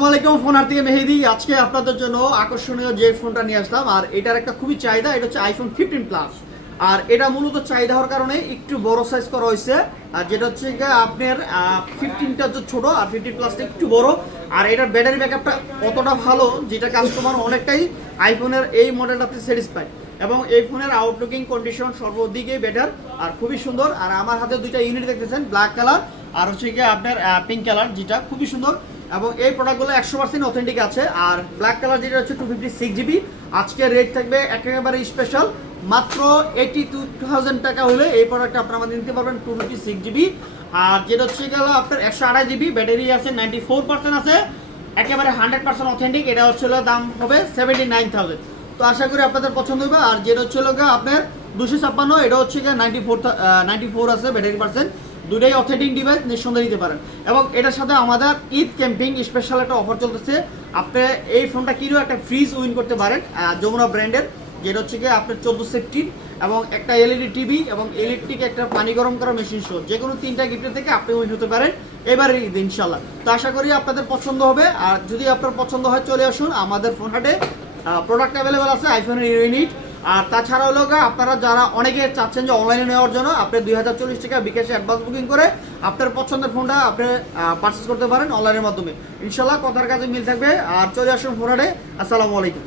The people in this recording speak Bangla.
আসসালামু আলাইকুম, ফোনার থেকে মেহেদি। আজকে আপনাদের জন্য আকর্ষণীয় যে ফোনটা নিয়ে আসলাম, আর এটার একটা খুবই চাহিদা। এটা হচ্ছে আইফোন 15 প্লাস। আর এটা মূলত চাহিদা হওয়ার কারণে একটু বড় সাইজ করা হয়েছে। আর যেটা হচ্ছে আপনার 15টা হচ্ছে ছোট আর 15 প্লাসটা একটু বড়। আর এটার ব্যাটারি ব্যাকআপটা অতটা ভালো যেটা কাস্টমার অনেকটাই আইফোনের এই মডেলটাতে স্যাটিসফাইড। এবং এই ফোনের আউটলুকিং কন্ডিশন সর্বদিকে বেটার আর খুবই সুন্দর। আর আমার হাতে দুইটা ইউনিট দেখতেছেন, ব্ল্যাক কালার আর হচ্ছে আপনার পিঙ্ক কালার, যেটা খুবই সুন্দর। এবং এই প্রোডাক্টগুলো 100% অথেন্টিক আছে। আর ব্ল্যাক কালার যেটা হচ্ছে 256 GB। আজকে রেট থাকবে একেবারে স্পেশাল, মাত্র 82,000 টাকা হলে এই প্রোডাক্টটা আপনারা আমাদের নিতে পারবেন 256 GB। আর যেটা হচ্ছে আপনার 128 GB, ব্যাটারি আছে 94% আছে, একেবারে 100% অথেন্টিক। এটা হচ্ছে দাম হবে 79,000। তো আশা করি আপনাদের পছন্দ হবে। আর যেটা হচ্ছে আপনার 256, এটা হচ্ছে 94 আছে ব্যাটারি পার্সেন্ট। দুটাই অথেন্টিক ডিভাইস, নিঃসন্দেহে নিতে পারেন। এবং এটার সাথে আমাদের ঈদ ক্যাম্পিং স্পেশাল একটা অফার চলতেছে। আপনি এই ফোনটা কিনেও একটা ফ্রিজ উইন করতে পারেন যমুনা ব্র্যান্ডের, যেটা হচ্ছে আপনার 14 সেফটির এবং একটা এলইডি টিভি এবং ইলেকট্রিক একটা পানি গরম করা মেশিন সহ যে কোনো 3টা গিফটের থেকে আপনি উইন হতে পারেন এবারে ঈদ ইনশাল্লাহ। তো আশা করি আপনাদের পছন্দ হবে। আর যদি আপনার পছন্দ হয় চলে আসুন আমাদের ফোন হাটে, প্রোডাক্ট অ্যাভেলেবেল আছে আইফোনের ইউনিট। আর তাছাড়া হলো আপনারা যারা অনেকে চাচ্ছেন যে অনলাইনে নেওয়ার জন্য, আপনি 2040 টাকা বিকাশে অ্যাডভান্স বুকিং করে আপনার পছন্দের ফোনটা আপনি পারচেস করতে পারেন অনলাইনের মাধ্যমে। ইনশাল্লাহ কথার কাছে মিল থাকবে। আর চলে আসুন ফোন হাটে। আসসালামু আলাইকুম।